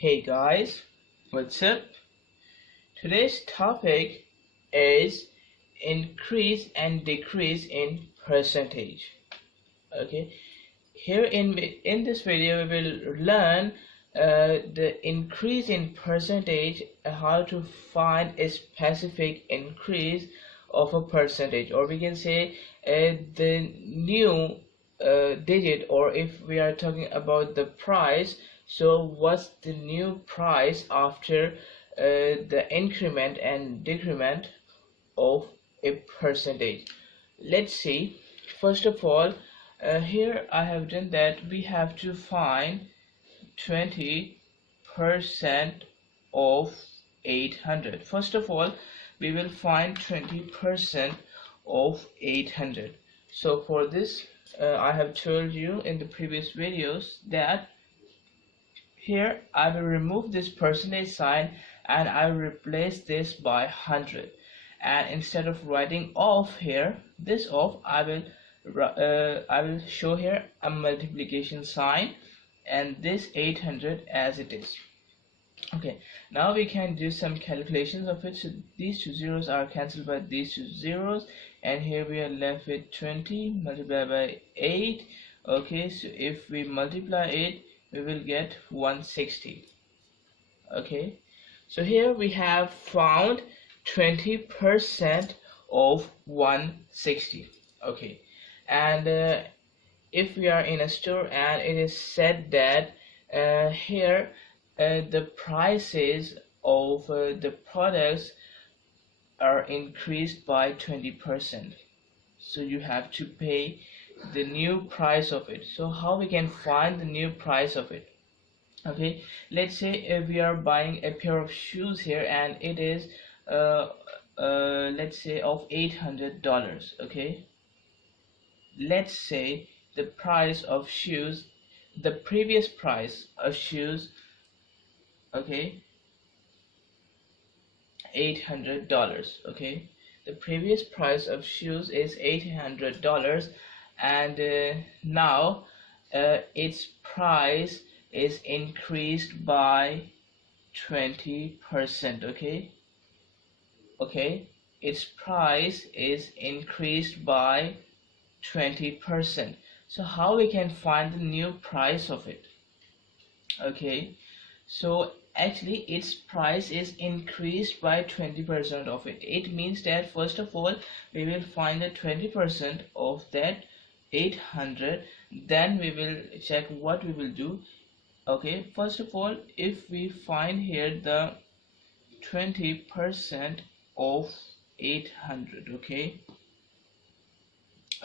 Hey guys, what's up? Today's topic is increase and decrease in percentage. Okay, here in this video we will learn the increase in percentage, how to find a specific increase of a percentage, or we can say the new digit, or if we are talking about the price, so what's the new price after the increment and decrement of a percentage. Let's see. First of all, here I have done that we have to find 20% of 800. First of all, we will find 20% of 800. So for this, I have told you in the previous videos that here I will remove this percentage sign and I will replace this by 100, and instead of writing off here, this off, I will show here a multiplication sign and this 800 as it is. Okay, now we can do some calculations of it. So these two zeros are cancelled by these two zeros, and here we are left with 20 multiplied by 8. Okay, so if we multiply it, we will get 160. Okay, so here we have found 20% of 160. Okay, and if we are in a store and it is said that here the prices of the products are increased by 20%, so you have to pay the new price of it. So how we can find the new price of it? Okay, let's say if we are buying a pair of shoes here and it is let's say of $800. Okay, let's say the price of shoes, the previous price of shoes, okay, $800. Okay, the previous price of shoes is $800, and now its price is increased by 20%. Okay, its price is increased by 20%. So how we can find the new price of it? Okay, so actually its price is increased by 20% of it. It means that first of all we will find the 20% of that 800, then we will check what we will do. Okay, first of all, if we find here the 20% of 800,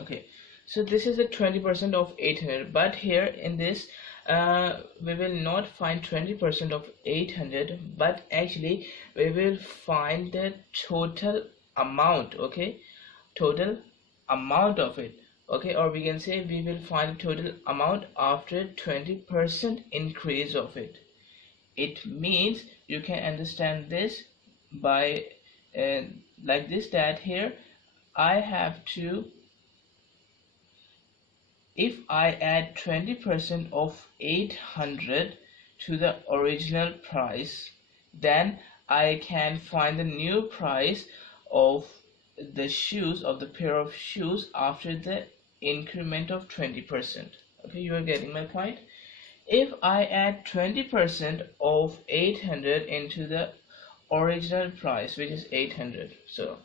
okay, so this is the 20% of 800, but here in this we will not find 20% of 800, but actually we will find the total amount. Okay, total amount of it. Okay, or we can say we will find total amount after 20% increase of it. It means you can understand this by like this, that here I have to, if I add 20% of 800 to the original price, then I can find the new price of the shoes, of the pair of shoes, after the increment of 20%. Okay, you are getting my point? If I add 20% of 800 into the original price, which is 800, so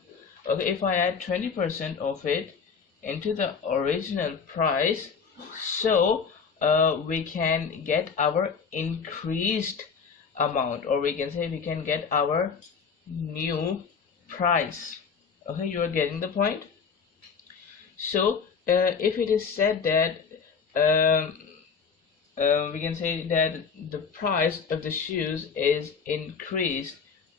okay, if I add 20% of it into the original price, so we can get our increased amount, or we can say we can get our new price. Okay, you are getting the point? So if it is said that we can say that the price of the shoes is increased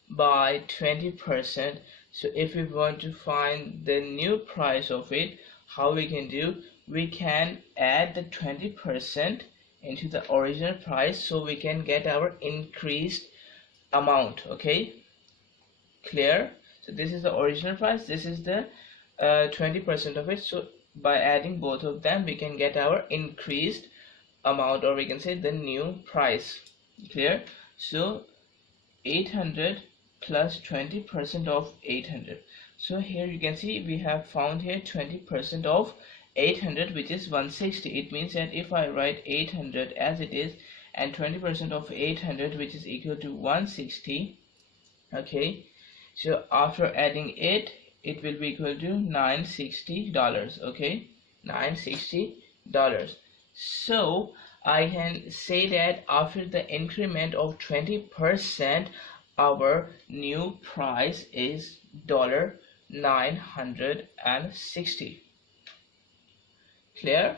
by 20%, so if we want to find the new price of it, how we can do? We can add the 20% into the original price, so we can get our increased amount. Okay, clear? So this is the original price, this is the 20% of it, so by adding both of them we can get our increased amount, or we can say the new price. Clear? So 800 plus 20% of 800. So here you can see we have found here 20% of 800, which is 160. It means that if I write 800 as it is and 20% of 800, which is equal to 160, okay, so after adding it will be equal to $960. Okay, $960. So I can say that after the increment of 20%, our new price is $960. Clear?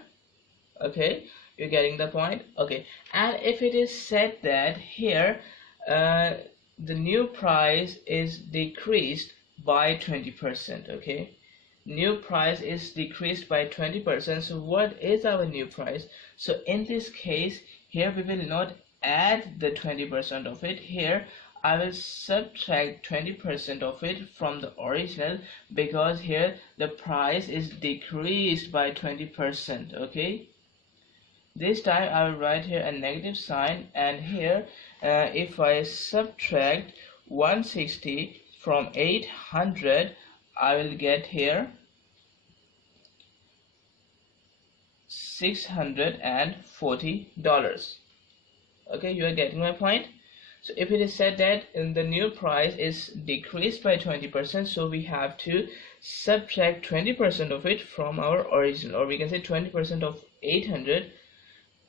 Okay, you're getting the point. Okay, and if it is said that here the new price is decreased by 20%, okay, new price is decreased by 20%. So what is our new price? So in this case here we will not add the 20% of it. Here I will subtract 20% of it from the original, because here the price is decreased by 20%. Okay, this time I will write here a negative sign, and here if I subtract 160 from 800, I will get here $640. Okay, you are getting my point. So if it is said that the new price is decreased by 20%, so we have to subtract 20% of it from our original, or we can say 20% of 800,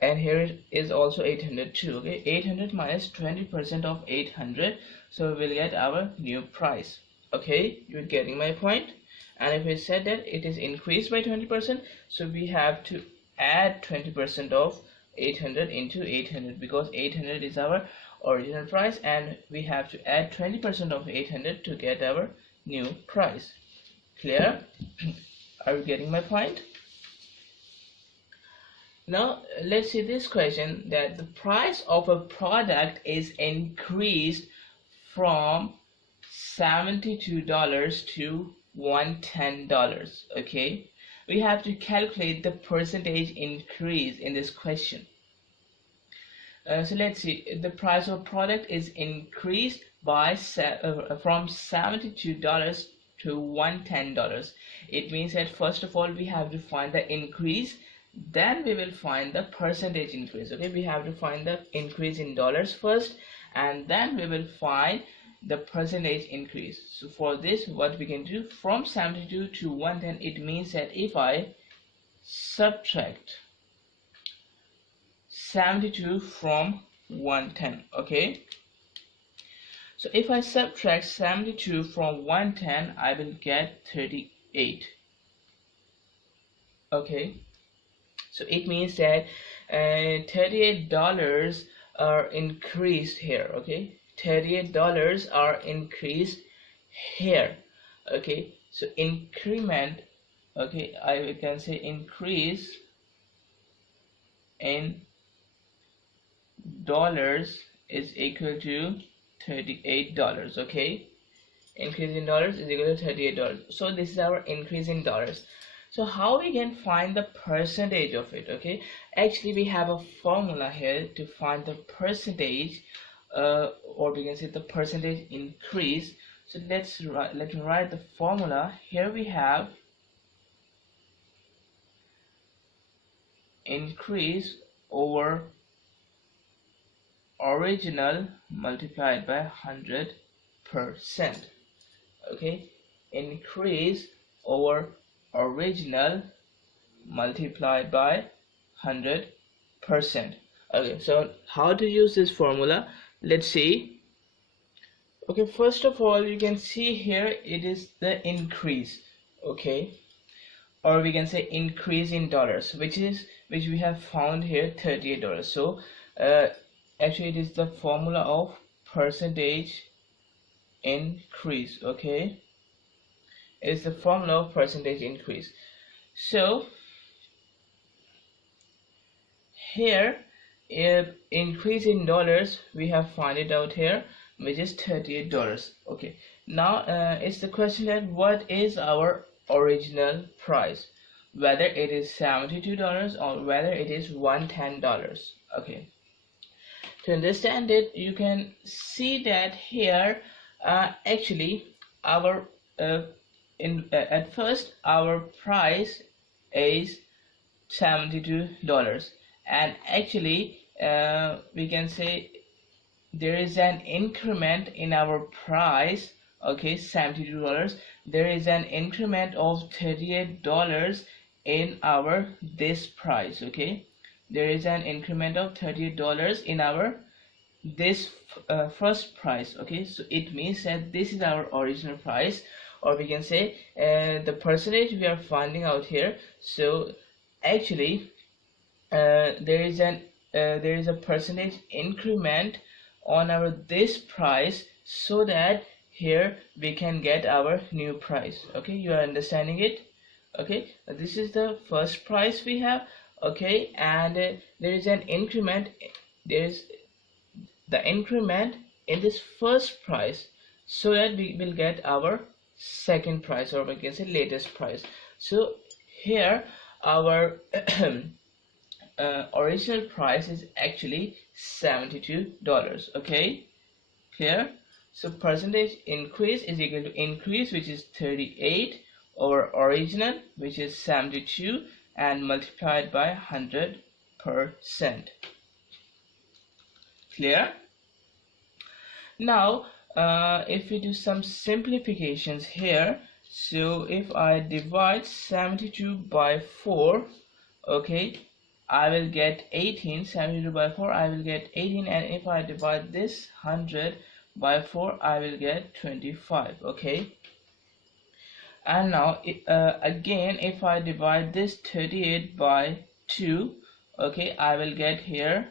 and here is also 800 too. Okay, 800 minus 20% of 800, so we will get our new price. Okay, you're getting my point. And if we said that it is increased by 20%, so we have to add 20% of 800 into 800, because 800 is our original price, and we have to add 20% of 800 to get our new price. Clear? Are you getting my point? Now let's see this question, that the price of a product is increased from $72 to $110. Okay, we have to calculate the percentage increase in this question. So let's see, the price of product is increased by from $72 to $110. It means that first of all we have to find the increase, then we will find the percentage increase. Okay, we have to find the increase in dollars first, and then we will find the percentage increase. So for this, what we can do, from 72 to 110, it means that if I subtract 72 from 110, okay, so if I subtract 72 from 110, I will get 38. Okay, so it means that $38 are increased here. Okay, $38 are increased here. Okay, so increment, okay, I can say increase in dollars is equal to $38. Okay, increase in dollars is equal to $38. So this is our increase in dollars. So how we can find the percentage of it? Okay, actually we have a formula here to find the percentage, or we can say the percentage increase. So let me write the formula. Here we have increase over original multiplied by 100%. Okay, increase over original multiplied by 100%. Okay, so how to use this formula? Let's see. Okay, first of all, you can see here it is the increase. Okay, or we can say increase in dollars, which we have found here, $38. So actually it is the formula of percentage increase. Okay, is the formula of percentage increase. So here, if increase in dollars, we have found it out here, which is $38. Okay, now it's the question that what is our original price, whether it is $72 or whether it is $110. Okay, To understand it, you can see that here actually our at first our price is $72, and actually we can say there is an increment in our price. Okay, $72, there is an increment of $38 in our this price. Okay, there is an increment of $38 in our this first price. Okay, so it means that this is our original price, or we can say the percentage we are finding out here. So actually there is a percentage increment on our this price, so that here we can get our new price. Okay, you are understanding it? Okay, this is the first price we have. Okay, and there is an increment, there is the increment in this first price, so that we will get our second price, or we can say latest price. So here our original price is actually $72. Okay, clear? So percentage increase is equal to increase, which is 38, over original, which is 72, and multiplied by 100%. Clear? Now if we do some simplifications here, so if I divide 72 by 4, okay, I will get 18. 72 by 4, I will get 18, and if I divide this 100 by 4, I will get 25. Okay, and now again, if I divide this 38 by 2, okay, I will get here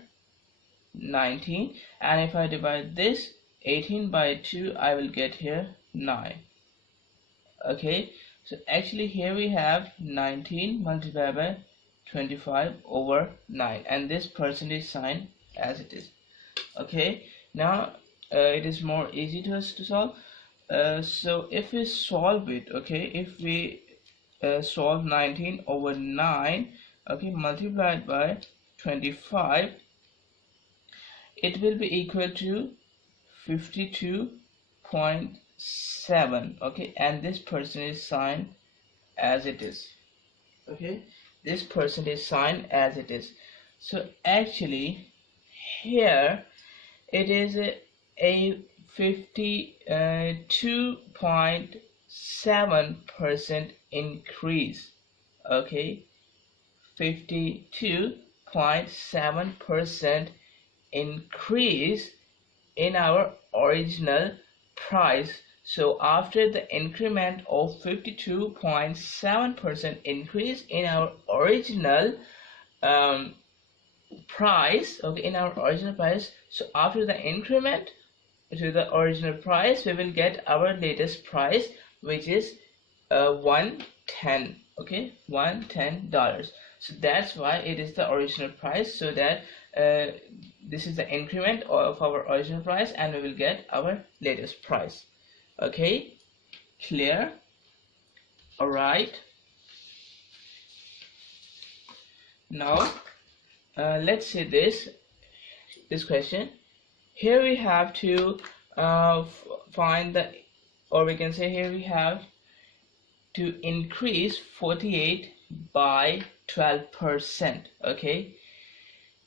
19, and if I divide this 18 by 2, I will get here 9. Okay, so actually here we have 19 multiplied by 25 over 9, and this percentage sign as it is. Okay, now it is more easy to us to solve. So if we solve it, okay, if we solve 19 over 9, okay, multiplied by 25, it will be equal to 52.7. okay, and this percentage sign as it is. Okay, this percentage sign as it is. So actually here it is a 52.7% increase. Okay, 52.7% increase in our original price. So after the increment of 52.7% increase in our original price, okay, in our original price, so after the increment to the original price, we will get our latest price, which is 110. Okay, $110. So that's why it is the original price, so that this is the increment of our original price, and we will get our latest price. Okay, clear? All right, now let's see this question. Here we have to find the, or we can say here we have to increase 48 by 12%. Okay,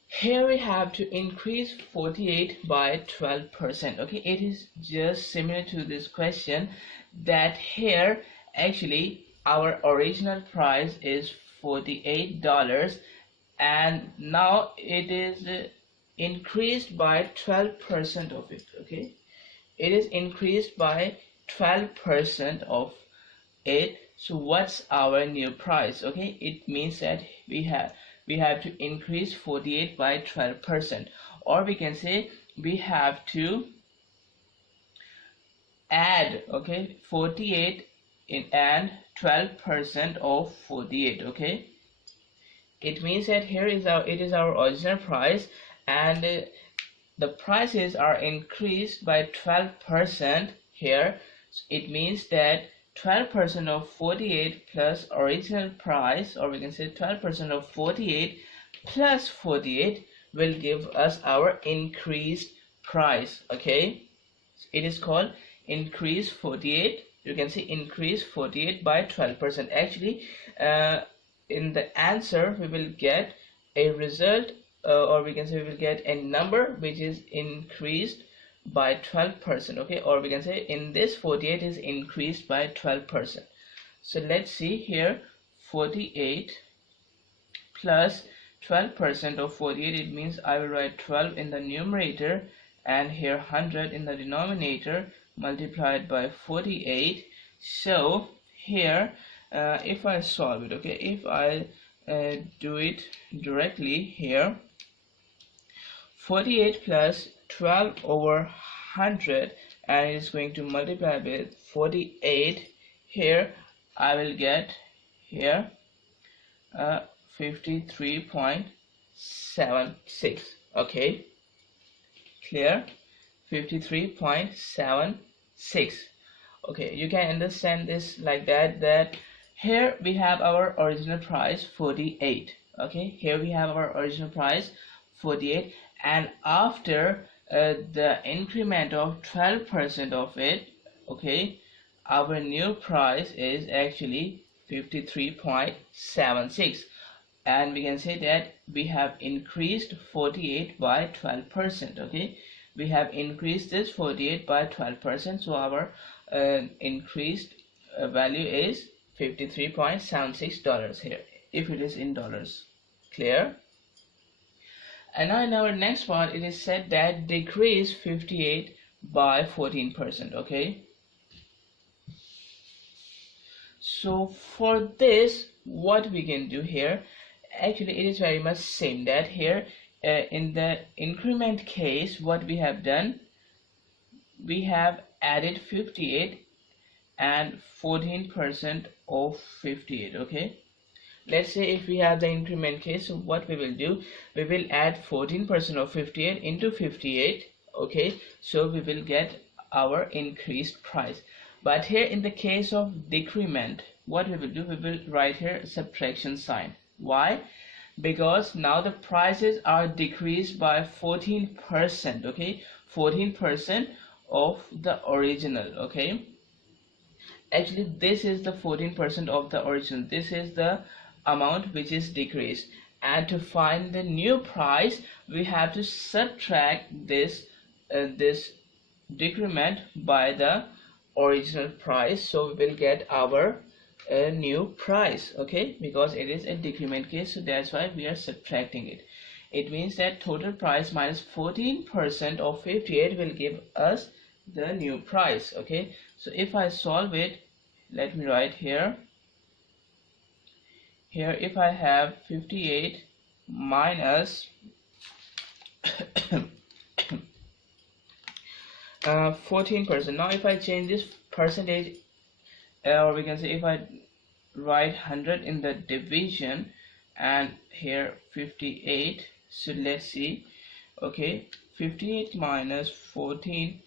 here we have to increase 48 by 12%. Okay, it is just similar to this question, that here actually our original price is $48, and now it is increased by 12% of it. Okay, it is increased by 12% of it. So what's our new price? Okay, it means that we have to increase 48 by 12%, or we can say we have to add, okay, 48 in and 12% of 48. Okay, it means that here is it is our original price, and the prices are increased by 12% here. It means that 12% of 48 plus original price, or we can say 12% of 48 plus 48 will give us our increased price. Okay, it is called increase 48. You can see increase 48 by 12%. Actually, in the answer we will get a result, or we can say we will get a number which is increased by 12%. Okay, or we can say in this 48 is increased by 12%. So let's see here, 48 plus 12% of 48, it means I will write 12 in the numerator and here 100 in the denominator multiplied by 48. So here if I solve it, okay, if I do it directly here, 48 plus 12 over 100 and it is going to multiply with 48. Here I will get here 53.76. okay, clear? 53.76. okay, you can understand this like that here we have our original price 48. okay, here we have our original price 48, and after the increment of 12% of it, okay, our new price is actually 53.76, and we can say that we have increased 48 by 12%. okay, we have increased this 48 by 12%, so our increased value is $53.76 here if it is in dollars. Clear? And now in our next part it is said that decrease 58 by 14%. okay, so for this what we can do here, actually it is very much same, that here in the increment case what we have done, we have added 58 and 14% of 58. okay, let's say if we have the increment case, so what we will do, we will add 14% of 58 into 58. okay, so we will get our increased price. But here in the case of decrement, what we will do, we will write here subtraction sign. Why? Because now the prices are decreased by 14%. okay, 14% of the original. okay, actually this is the 14% of the original, this is the amount which is decreased, and to find the new price we have to subtract this this decrement by the original price, so we will get our new price. okay, because it is a decrement case, so that's why we are subtracting it. It means that total price minus 14% of 58 will give us the new price. okay, so if I solve it, let me write here if I have 58 minus 14%. Now if I change this percentage, or we can say if I write 100 in the division and here 58, so let's see, okay, 58 minus 14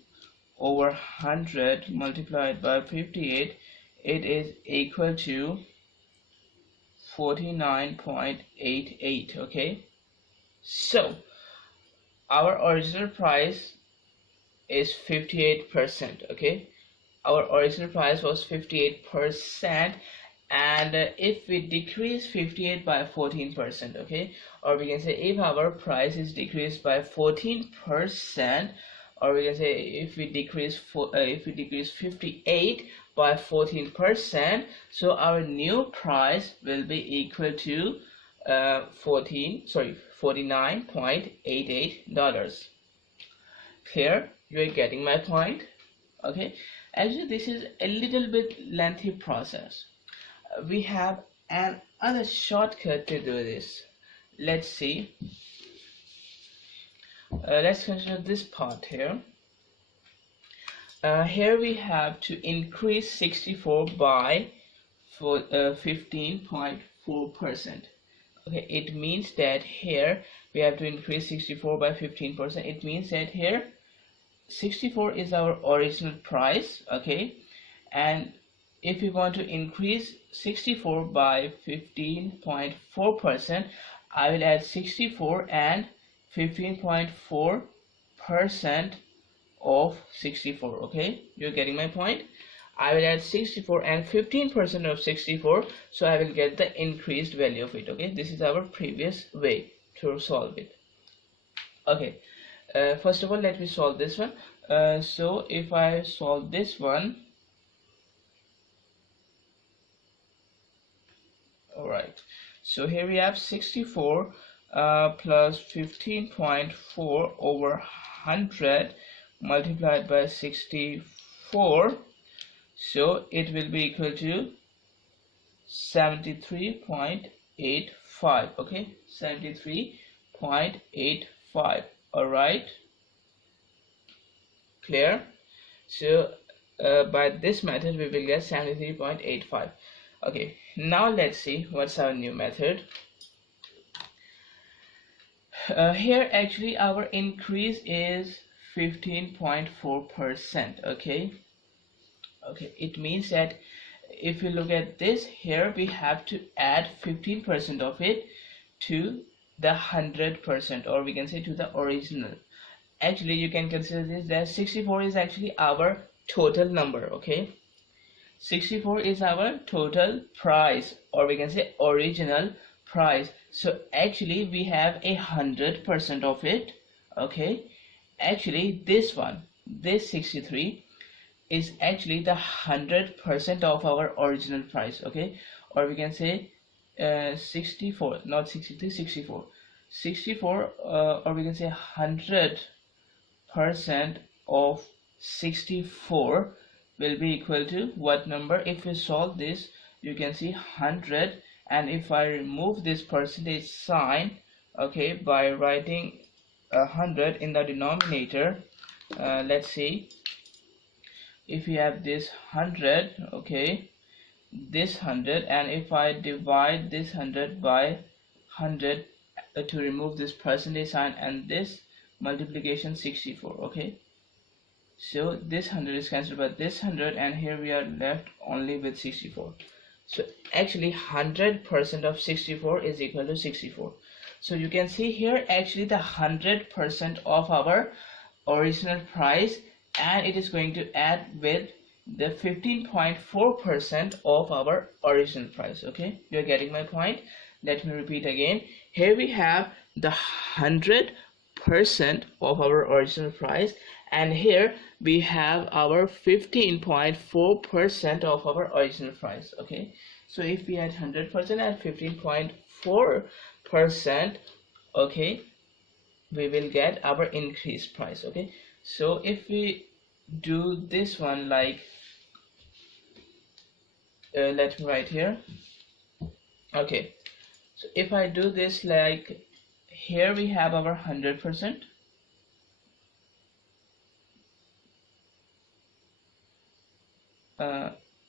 over 100 multiplied by 58, it is equal to 49.88. okay, so our original price is 58%. okay, our original price was 58%, and if we decrease 58 by 14%, okay, or we can say if our price is decreased by 14%, or we can say if we decrease 58 by 14%, so our new price will be equal to $49.88. Clear? You are getting my point? Okay, actually this is a little bit lengthy process. We have another shortcut to do this. Let's see. Let's consider this part here. Here we have to increase 64 by 15.4%. okay, it means that here we have to increase 64 by 15%. It means that here 64 is our original price. okay, and if we want to increase 64 by 15.4%, I will add 64 and 15.4% of 64. Okay, you're getting my point. I will add 64 and 15% of 64, so I will get the increased value of it. Okay, this is our previous way to solve it. Okay, first of all, let me solve this one. So if I solve this one, all right, so here we have 64 plus 15.4 over 100 multiplied by 64, so it will be equal to 73.85. okay, 73.85. all right, clear? So by this method we will get 73.85. okay, now let's see what's our new method. Here actually our increase is 15.4%. okay, it means that if you look at this, here we have to add 15% of it to the 100%, or we can say to the original. Actually you can consider this that 64 is actually our total number. okay, 64 is our total price, or we can say original price. So actually we have 100% of it. okay, actually this one, this 63 is actually the 100% of our original price. okay, or we can say 64, not 63, 64, 64, or we can say 100% of 64 will be equal to what number? If we solve this, you can see 100, and if I remove this percentage sign, okay, by writing 100 in the denominator, let's see, if we have this 100, okay, this 100, and if I divide this 100 by 100 to remove this percentage sign, and this multiplication 64. okay, so this 100 is cancelled by this 100, and here we are left only with 64. So actually 100% of 64 is equal to 64. So you can see here actually the 100% of our original price, and it is going to add with the 15.4% of our original price. okay, you're getting my point. Let me repeat again. Here we have the 100% of our original price, and here we have our 15.4% of our original price. okay, so if we add 100% and 15.4%, okay, we will get our increased price. okay, so if we do this one, like let me write here. okay, so if I do this, like here we have our 100%,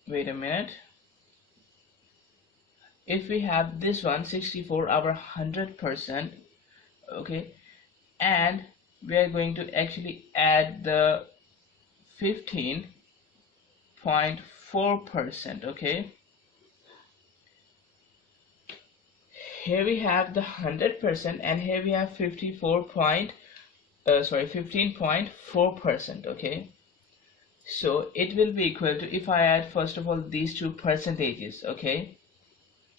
wait a minute, if we have this one 64, our 100%, okay, and we are going to actually add the 15.4%. okay, here we have the 100%, and here we have 15.4%. okay, so it will be equal to, if I add first of all these two percentages, okay,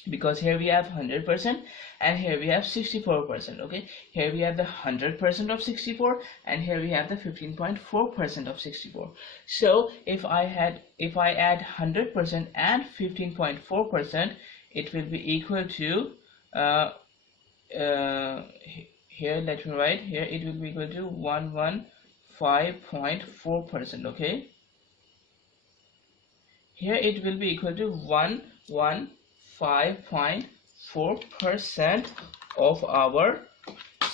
because here we have 100% and here we have 64%. okay, here we have the 100% of 64, and here we have the 15.4% of 64. So if I add 100% and 15.4%, it will be equal to here, let me write here, it will be equal to 115.4%. okay, here it will be equal to 115.4% of our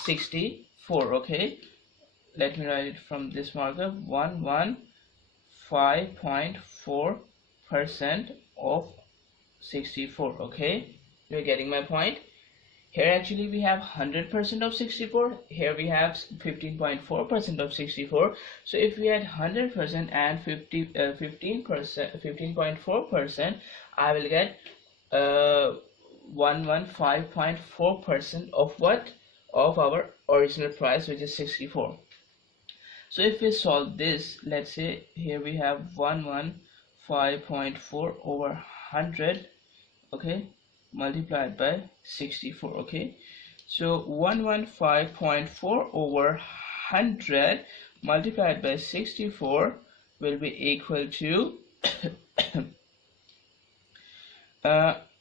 64. okay, let me write it from this marker, 115.4% of 64. okay, you're getting my point. Here actually we have 100% of 64, here we have 15.4% of 64. So if we add 100% and 15.4%, I will get 115.4% of what? of our original price, which is 64. So if we solve this, let's say here we have 115.4 over 100, okay, multiplied by 64. Okay, so 115.4 over 100 multiplied by 64 will be equal to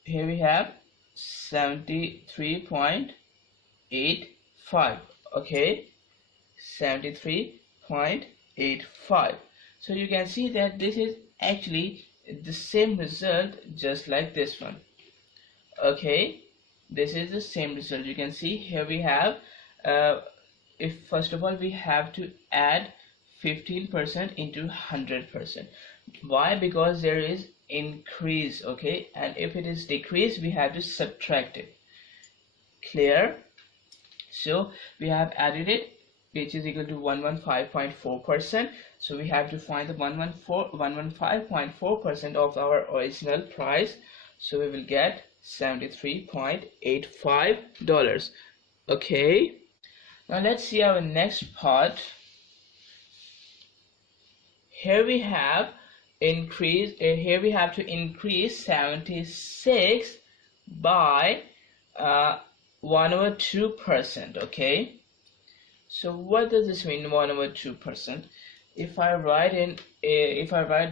here we have 73.85. okay, 73.85. so you can see that this is actually the same result just like this one. Okay, this is the same result. You can see here we have if first of all we have to add 15% into 100%. Why? Because there is increase, okay, and if it is decrease we have to subtract it. Clear? So we have added it, which is equal to 115.4%. so we have to find the 115.4% of our original price. So we will get $73.85. okay, now let's see our next part. Here we have here we have to increase 76 by 1/2%. okay, so what does this mean, 1/2%? If I write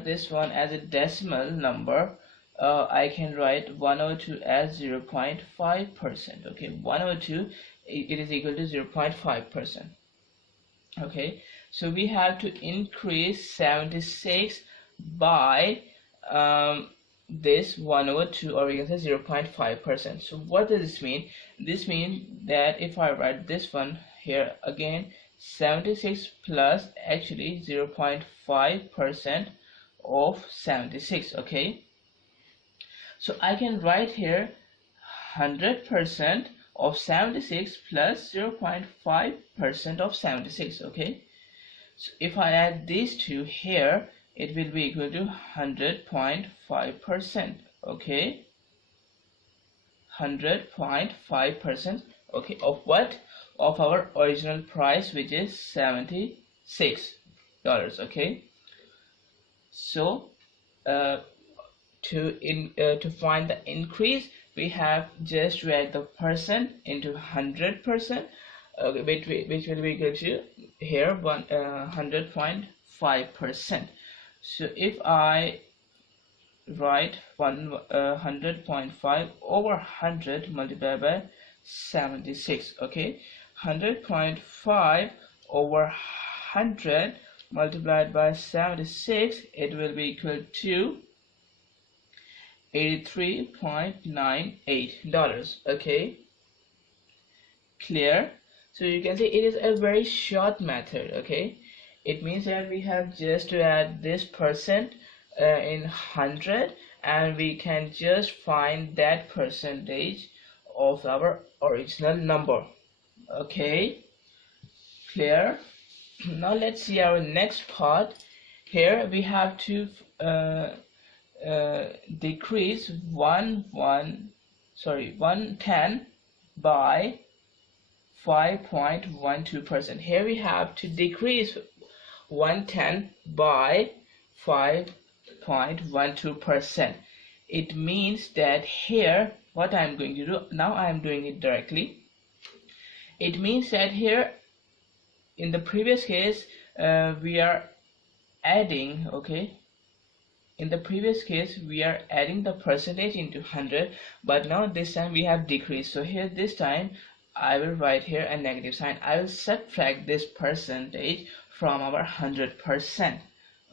this one as a decimal number, I can write 1/2 as 0.5%. okay, 1/2 it is equal to 0.5%. okay, so we have to increase 76 by this 1/2, or we can say 0.5%. so what does this mean? This means that if I write this one here again, 76 plus actually 0.5% of 76. okay, so I can write here 100% of 76 plus 0.5% of 76. okay, so if I add these two here, it will be equal to 100.5%. okay, 100.5%. okay, of what? Of our original price, which is $76. okay, so to find the increase, we have just to add the percent into 100%, okay, which will be equal to here 100.5%. so if I write 100.5 over 100 multiplied by 76, okay, 100.5 over 100 multiplied by 76, it will be equal to $83.98. okay, clear? So you can see it is a very short method. okay, it means that we have just to add this percent in 100, and we can just find that percentage of our original number. okay, clear? Now let's see our next part. Here we have to decrease 110 by 5.12%. Here we have to decrease 110 by 5.12%. it means that here what I'm going to do now, I'm doing it directly. It means that here in the previous case we are adding, okay, in the previous case we are adding the percentage into 100, but now this time we have decreased. So here this time I will write here a negative sign. I will subtract this percentage from our 100%.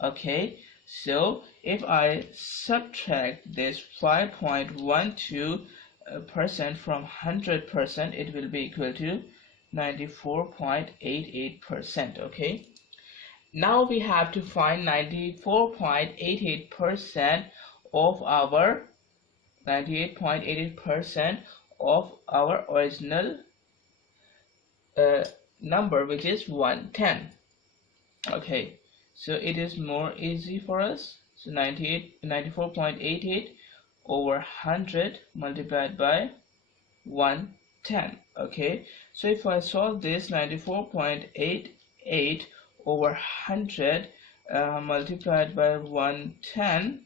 okay, so if I subtract this 5.12% from 100%, it will be equal to 94.88%. okay, now we have to find 94.88% of our 98.88% of our original number, which is 110. okay, so it is more easy for us. So 94.88 over 100 multiplied by 110. 10. Okay, so if I solve this, 94.88 over 100 multiplied by 110,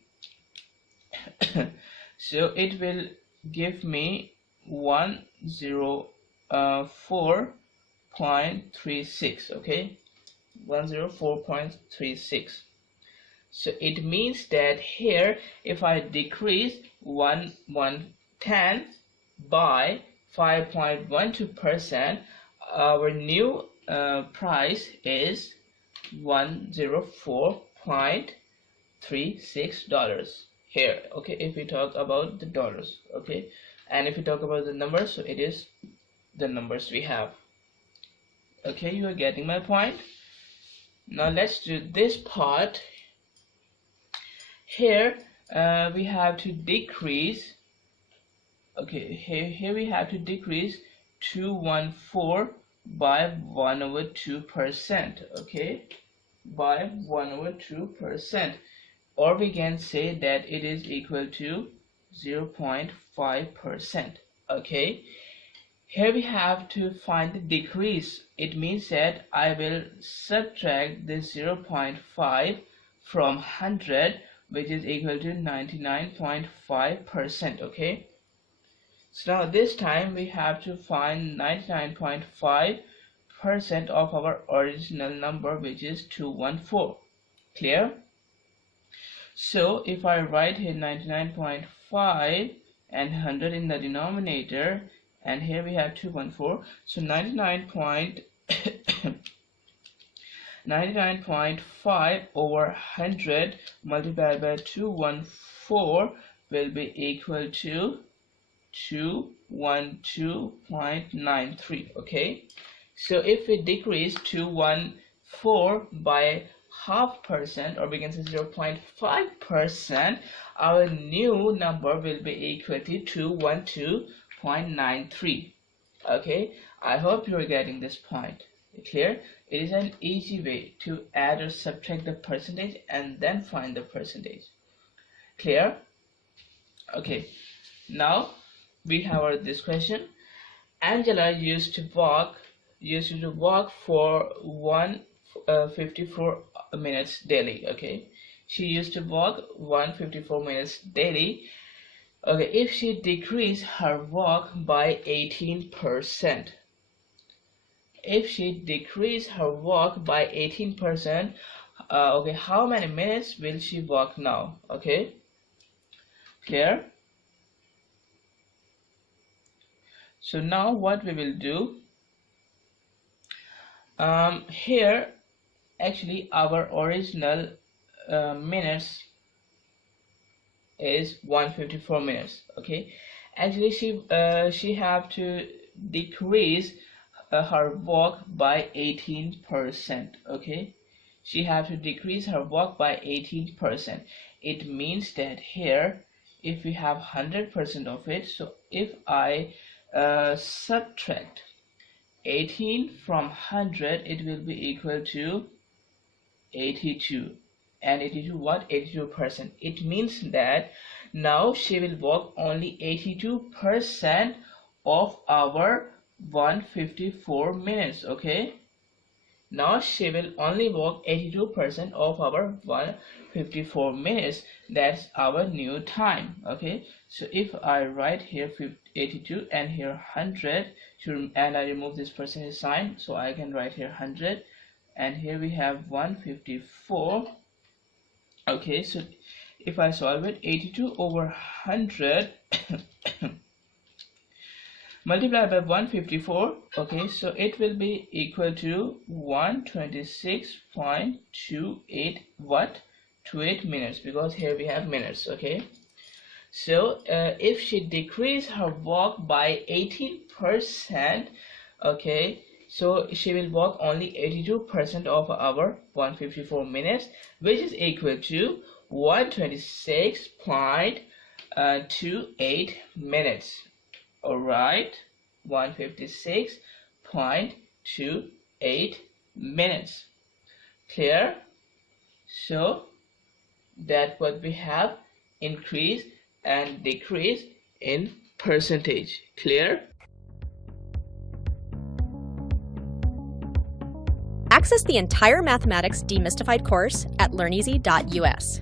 so it will give me 104.36. okay, 104.36. so it means that here, if I decrease 110 by 5.12%, our new price is $104.36 here. Okay, if we talk about the dollars. Okay, and if we talk about the numbers, so it is the numbers we have. Okay, you are getting my point. Now let's do this part. Here we have to decrease. Okay, here we have to decrease 214 by 1/2%. okay, by 1/2%, or we can say that it is equal to 0.5%. okay, here we have to find the decrease. It means that I will subtract this 0.5 from 100, which is equal to 99.5%. okay, so now this time we have to find 99.5% of our original number, which is 214. Clear? So if I write here 99.5 and 100 in the denominator, and here we have 214, so 99.5 over 100 multiplied by 214 will be equal to 212.93. okay, so if we decrease 214 by 0.5%, or we can say 0.5%, our new number will be equal to 212.93. okay, I hope you are getting this point. Clear? It is an easy way to add or subtract the percentage and then find the percentage. Clear? Okay, now we have this question. Angela used to walk for 154 minutes daily. okay, she used to walk 154 minutes daily. okay, if she decreased her walk by 18%, if she decreased her walk by 18%, okay, how many minutes will she walk now? okay, clear? So now what we will do, here actually our original minutes is 154 minutes. okay, actually she have to decrease her walk by 18%. okay, she have to decrease her walk by 18%. It means that here, if we have 100% of it, so if I subtract 18 from 100, it will be equal to 82. And 82 what? 82%. It means that now she will walk only 82% of our 154 minutes. okay, now she will only walk 82% of our 154 minutes. That's our new time. okay, so if I write here 82 and here 100, and I remove this percentage sign, so I can write here 100, and here we have 154. okay, so if I solve it, 82 over 100 multiplied by 154, okay, so it will be equal to 126.28 what? 28 minutes, because here we have minutes. okay, so if she decrease her walk by 18%, okay, so she will walk only 82% of our 154 minutes, which is equal to 126.28 minutes. all right, 156.28 minutes. Clear? So that what we have, increase and decrease in percentage. Clear? Access the entire Mathematics Demystified course at learneasy.us.